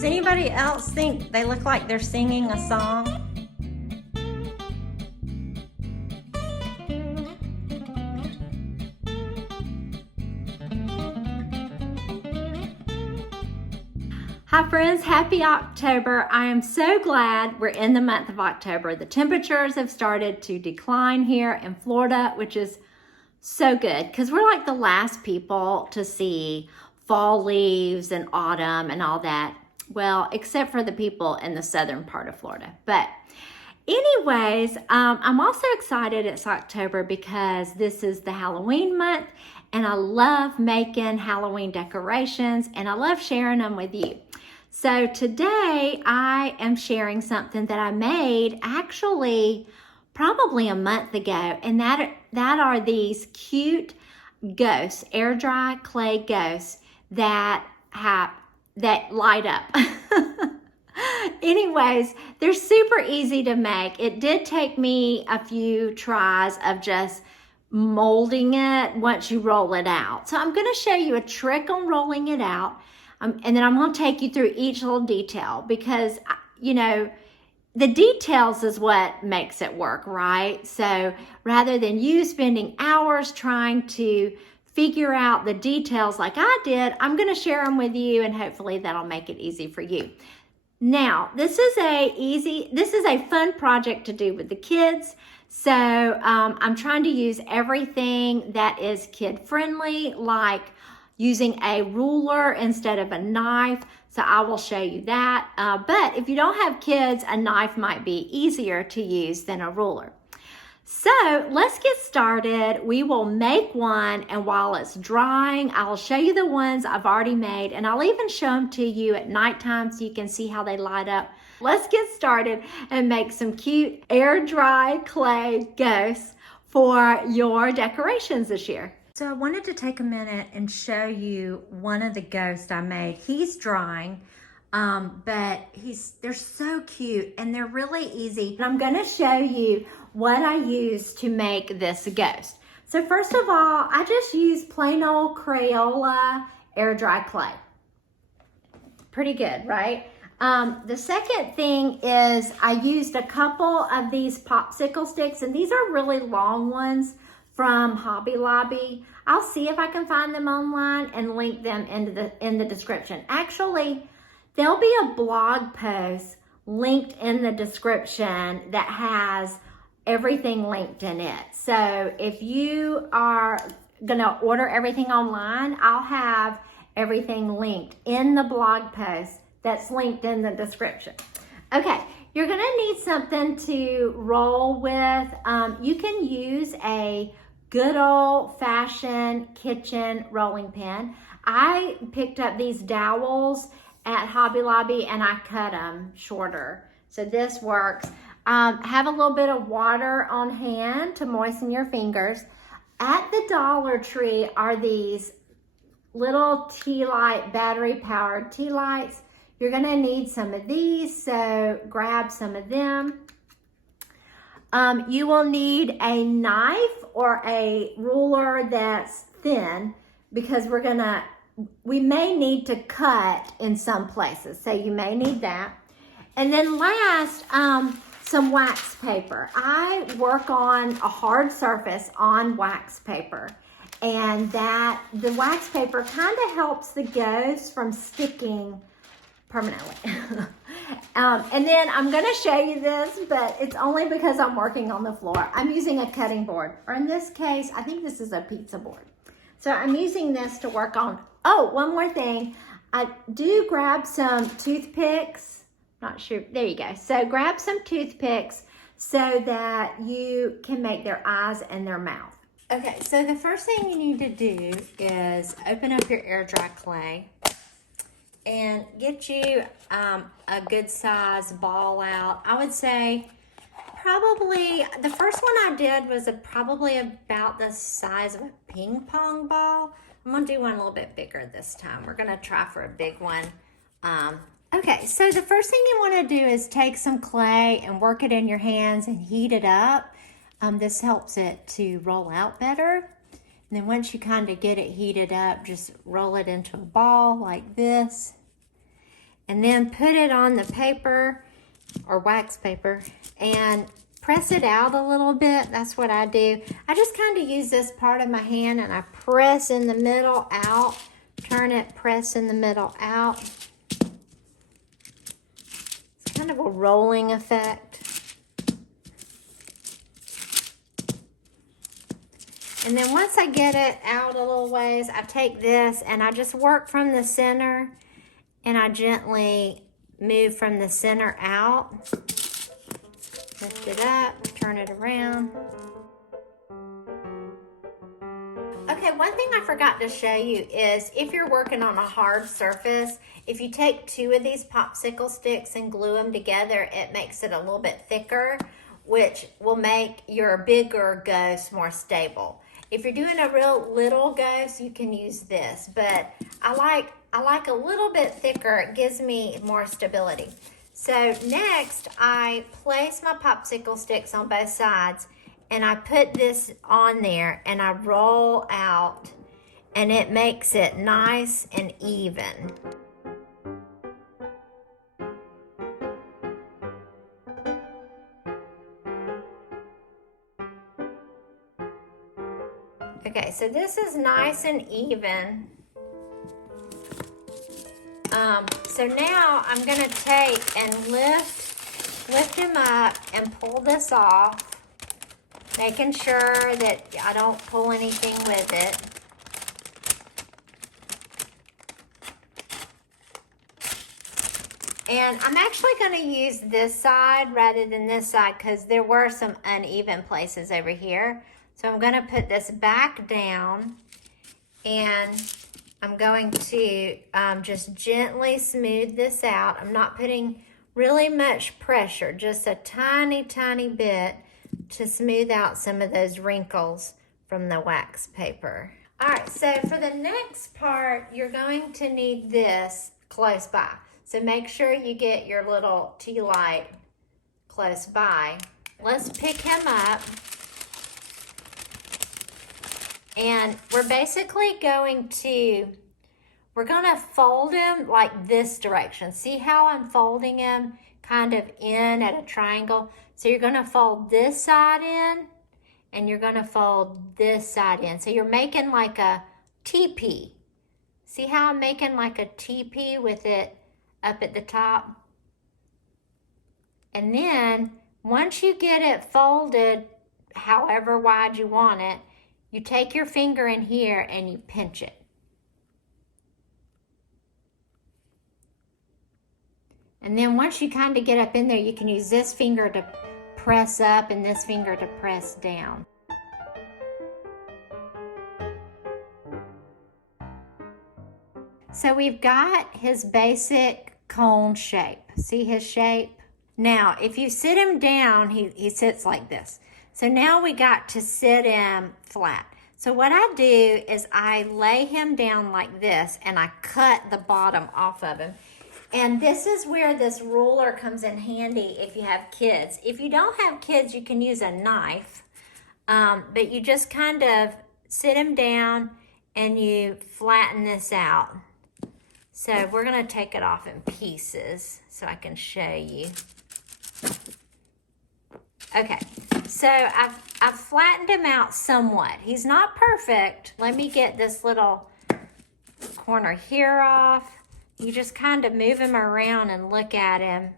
Does anybody else think they look like they're singing a song? Hi friends, happy October. I am so glad we're in the month of October. The temperatures have started to decline here in Florida, which is so good because we're like the last people to see fall leaves and autumn and all that. Well, except for the people in the southern part of Florida. But anyways, I'm also excited it's October because this is the Halloween month and I love making Halloween decorations and I love sharing them with you. So today I am sharing something that I made actually probably a month ago, and that are these cute ghosts, air dry clay ghosts that light up. Anyways, they're super easy to make. It did take me a few tries of just molding it once you roll it out. So I'm going to show you a trick on rolling it out. And then I'm going to take you through each little detail because, you know, the details is what makes it work, right? So rather than you spending hours trying to figure out the details like I did, I'm going to share them with you and hopefully that'll make it easy for you. Now, this is a fun project to do with the kids. So I'm trying to use everything that is kid friendly, like using a ruler instead of a knife. So I will show you that. But if you don't have kids, a knife might be easier to use than a ruler. So let's get started. We will make one, and while it's drying, I'll show you the ones I've already made, and I'll even show them to you at nighttime so you can see how they light up. Let's get started and make some cute air dry clay ghosts for your decorations this year. So I wanted to take a minute and show you one of the ghosts I made. He's drying, but they're so cute and they're really easy. And I'm gonna show you what I used to make this ghost. So first of all, I just used plain old Crayola air dry clay. Pretty good, right? The second thing is I used a couple of these popsicle sticks, and these are really long ones from Hobby Lobby. I'll see if I can find them online and link them in the description. Actually, there'll be a blog post linked in the description that has everything linked in it. So if you are gonna order everything online, I'll have everything linked in the blog post that's linked in the description. Okay, you're gonna need something to roll with. You can use a good old-fashioned kitchen rolling pin. I picked up these dowels at Hobby Lobby and I cut them shorter. So this works. Have a little bit of water on hand to moisten your fingers. At the Dollar Tree are these little tea light, battery-powered tea lights. You're gonna need some of these, so grab some of them. You will need a knife or a ruler that's thin because we may need to cut in some places, so you may need that. And then last, some wax paper. I work on a hard surface on wax paper, and the wax paper kind of helps the ghost from sticking permanently. And then I'm gonna show you this, but it's only because I'm working on the floor. I'm using a cutting board, or in this case, I think this is a pizza board. So I'm using this to work on. Oh, one more thing. I do grab some toothpicks. Not sure, there you go. So grab some toothpicks so that you can make their eyes and their mouth. Okay, so the first thing you need to do is open up your air dry clay and get you a good size ball out. I would say probably, the first one I did was probably about the size of a ping pong ball. I'm gonna do one a little bit bigger this time. We're gonna try for a big one. Okay, so the first thing you wanna do is take some clay and work it in your hands and heat it up. This helps it to roll out better. And then once you kind of get it heated up, just roll it into a ball like this. and then put it on the paper or wax paper and press it out a little bit. That's what I do. I just kind of use this part of my hand and I press in the middle out, turn it, press in the middle out. It's kind of a rolling effect. And then once I get it out a little ways, I take this and I just work from the center and I gently move from the center out. Lift it up, turn it around. Okay, one thing I forgot to show you is if you're working on a hard surface, if you take 2 of these popsicle sticks and glue them together, it makes it a little bit thicker, which will make your bigger ghost more stable. If you're doing a real little ghost, you can use this, but I like a little bit thicker. It gives me more stability. So next, I place my popsicle sticks on both sides, and I put this on there, and I roll out, and it makes it nice and even. Okay, so this is nice and even. So now I'm gonna take and lift him up and pull this off, making sure that I don't pull anything with it. And I'm actually gonna use this side rather than this side because there were some uneven places over here. So I'm gonna put this back down and I'm going to just gently smooth this out. I'm not putting really much pressure, just a tiny, tiny bit to smooth out some of those wrinkles from the wax paper. All right, so for the next part, you're going to need this close by. So make sure you get your little tea light close by. Let's pick him up. And we're basically we're gonna fold him like this direction. See how I'm folding him kind of in at a triangle? So you're gonna fold this side in and you're gonna fold this side in. So you're making like a teepee. See how I'm making like a teepee with it up at the top? And then once you get it folded, however wide you want it, you take your finger in here and you pinch it. And then once you kind of get up in there, you can use this finger to press up and this finger to press down. So we've got his basic cone shape. See his shape? Now, if you sit him down, he sits like this. So now we got to sit him flat. So what I do is I lay him down like this and I cut the bottom off of him. And this is where this ruler comes in handy if you have kids. If you don't have kids, you can use a knife, but you just kind of sit him down and you flatten this out. So we're gonna take it off in pieces so I can show you. Okay, so I've flattened him out somewhat. He's not perfect. Let me get this little corner here off. You just kind of move him around and look at him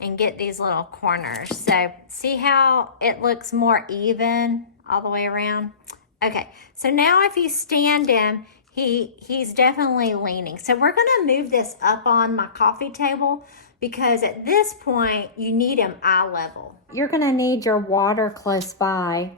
and get these little corners. So see how it looks more even all the way around? Okay, so now if you stand him, he's definitely leaning. So we're gonna move this up on my coffee table because at this point, you need him eye level. You're gonna need your water close by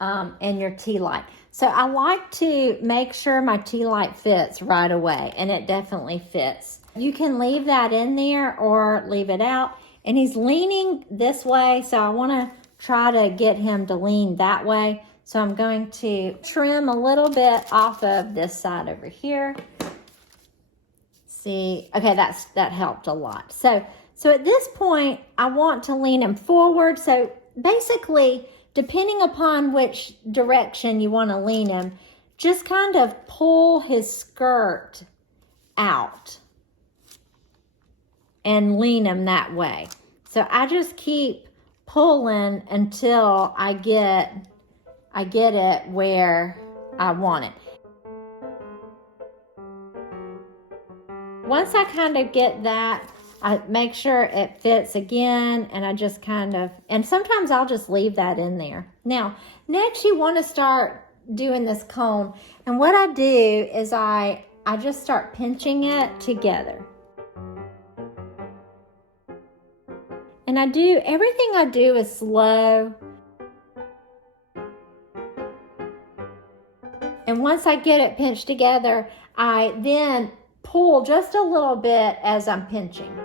and your tea light. So I like to make sure my tea light fits right away, and it definitely fits. You can leave that in there or leave it out. And he's leaning this way, so I wanna try to get him to lean that way. So I'm going to trim a little bit off of this side over here. See, okay, that helped a lot. So at this point, I want to lean him forward. So basically, depending upon which direction you want to lean him, just kind of pull his skirt out. and lean them that way. So I just keep pulling until I get it where I want it. Once I kind of get that, I make sure it fits again, and I just kind of, and sometimes I'll just leave that in there. Now, next you want to start doing this cone, and what I do is I just start pinching it together. And everything I do is slow. And once I get it pinched together, I then pull just a little bit as I'm pinching.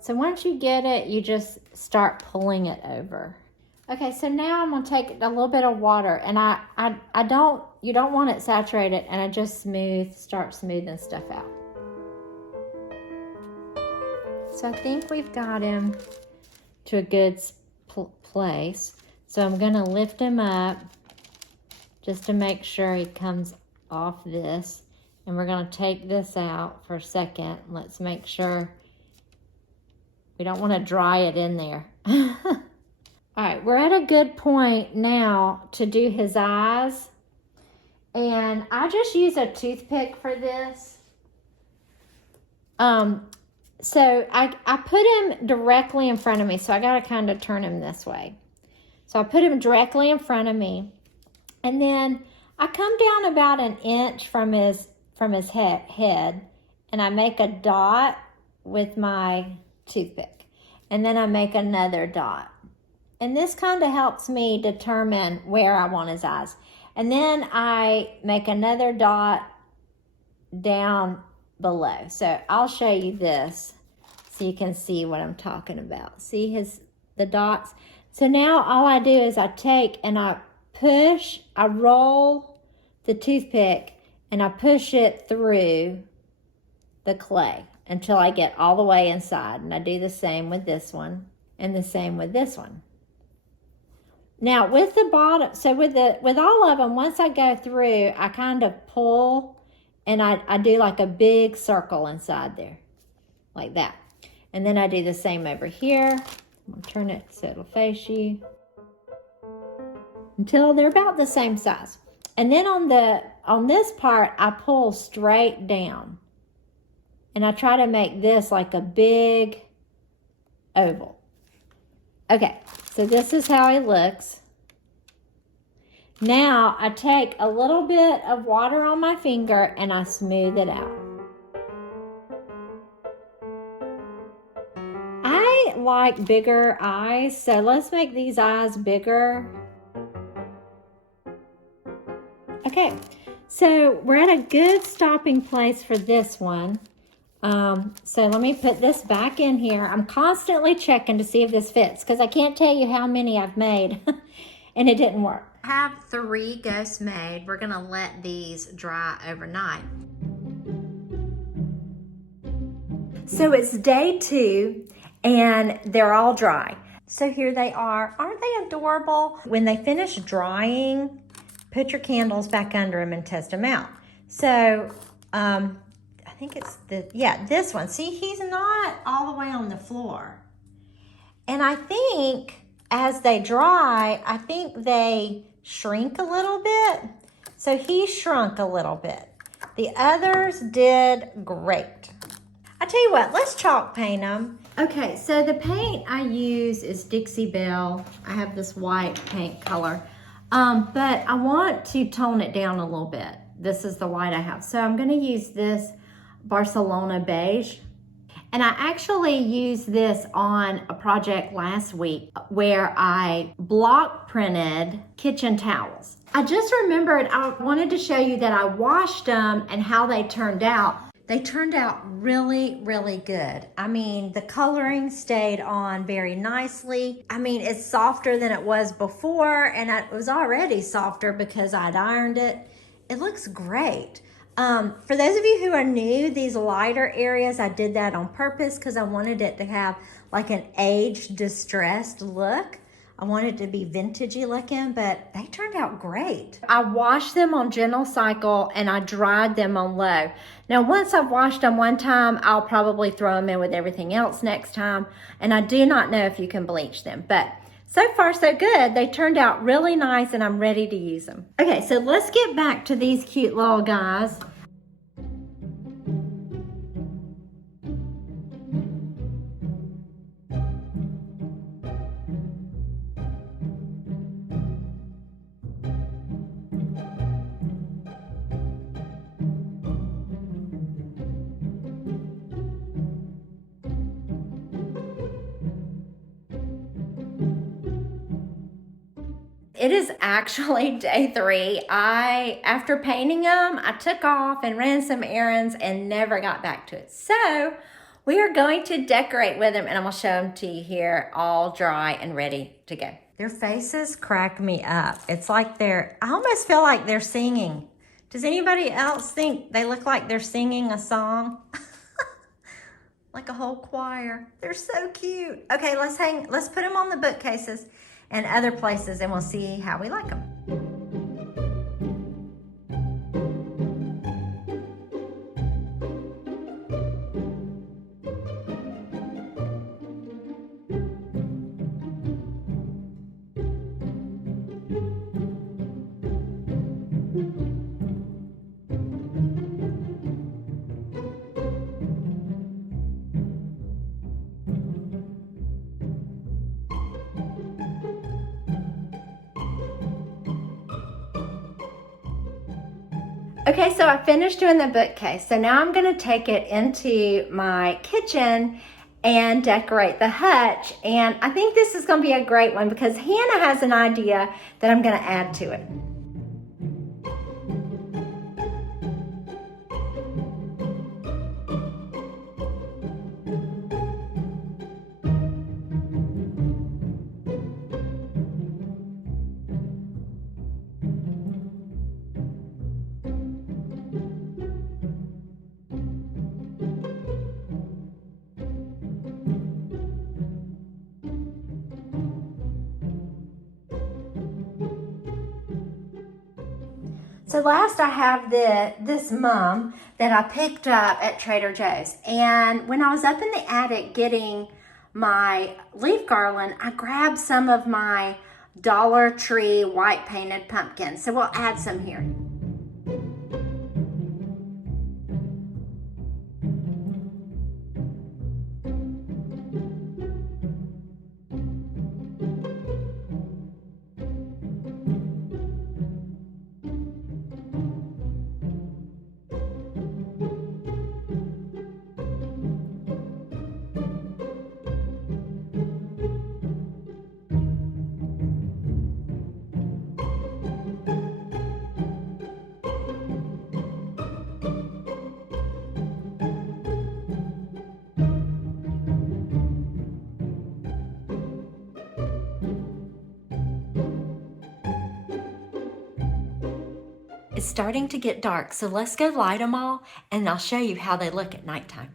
So once you get it, you just start pulling it over. Okay, so now I'm gonna take a little bit of water, and you don't want it saturated, and I just start smoothing stuff out. So I think we've got him to a good place. So I'm gonna lift him up just to make sure he comes off this. And we're gonna take this out for a second. Let's make sure we don't wanna dry it in there. All right, we're at a good point now to do his eyes. And I just use a toothpick for this. So I put him directly in front of me, so I gotta kind of turn him this way. So I put him directly in front of me, and then I come down about an inch from his head, and I make a dot with my toothpick, and then I make another dot. And this kind of helps me determine where I want his eyes. And then I make another dot down below. So I'll show you this so you can see what I'm talking about. See the dots? So now all I do is I take and I roll the toothpick and I push it through the clay until I get all the way inside. And I do the same with this one and the same with this one. Now with the bottom, so with all of them, once I go through, I kind of pull and I do like a big circle inside there, like that. And then I do the same over here. I'm gonna turn it so it'll face you until they're about the same size. And then on this part, I pull straight down. And I try to make this like a big oval. Okay, so this is how he looks. Now I take a little bit of water on my finger and I smooth it out. I like bigger eyes, so let's make these eyes bigger. Okay, so we're at a good stopping place for this one. So let me put this back in here. I'm constantly checking to see if this fits because I can't tell you how many I've made and it didn't work. I have 3 ghosts made. We're gonna let these dry overnight. So it's day 2 and they're all dry. So here they are. Aren't they adorable? When they finish drying, put your candles back under them and test them out. So, I think it's this one. See, he's not all the way on the floor. And I think as they dry, I think they shrink a little bit. So he shrunk a little bit. The others did great. I tell you what, let's chalk paint them. Okay, so the paint I use is Dixie Belle. I have this white paint color, but I want to tone it down a little bit. This is the white I have. So I'm gonna use this Barcelona beige. And I actually used this on a project last week where I block printed kitchen towels. I just remembered I wanted to show you that I washed them and how they turned out. They turned out really, really good. I mean, the coloring stayed on very nicely. I mean, it's softer than it was before, and it was already softer because I'd ironed it. It looks great. For those of you who are new, these lighter areas, I did that on purpose because I wanted it to have like an aged, distressed look. I wanted to be vintagey looking, but they turned out great. I washed them on gentle cycle and I dried them on low. Now, once I've washed them one time, I'll probably throw them in with everything else next time. And I do not know if you can bleach them, but so far so good. They turned out really nice and I'm ready to use them. Okay, so let's get back to these cute little guys. It is actually day 3. After painting them, I took off and ran some errands and never got back to it. So we are going to decorate with them and I'm gonna show them to you here all dry and ready to go. Their faces crack me up. It's like I almost feel like they're singing. Does anybody else think they look like they're singing a song? Like a whole choir. They're so cute. Okay, let's put them on the bookcases and other places and we'll see how we like them. Okay, so I finished doing the bookcase. So now I'm gonna take it into my kitchen and decorate the hutch. And I think this is gonna be a great one because Hannah has an idea that I'm gonna add to it. So last I have this mum that I picked up at Trader Joe's. And when I was up in the attic getting my leaf garland, I grabbed some of my Dollar Tree white painted pumpkins. So we'll add some here. It's starting to get dark, so let's go light them all and I'll show you how they look at nighttime.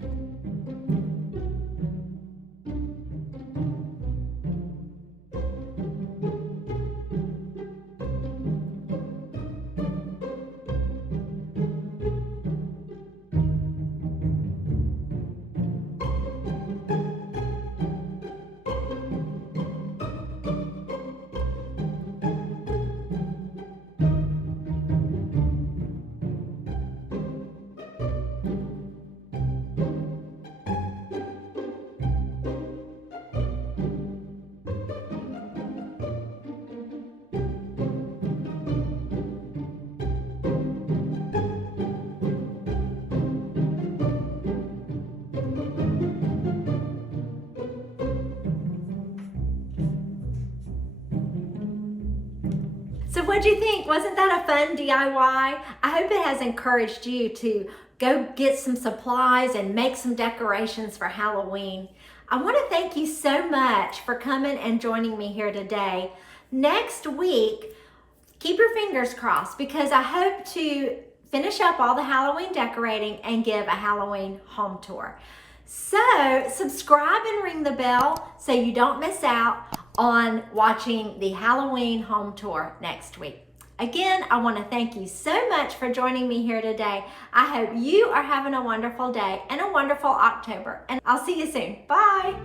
So what'd you think? Wasn't that a fun DIY? I hope it has encouraged you to go get some supplies and make some decorations for Halloween. I want to thank you so much for coming and joining me here today. Next week, keep your fingers crossed because I hope to finish up all the Halloween decorating and give a Halloween home tour. So subscribe and ring the bell so you don't miss out on watching the Halloween home tour next week. Again, I want to thank you so much for joining me here today. I hope you are having a wonderful day and a wonderful October, and I'll see you soon. Bye.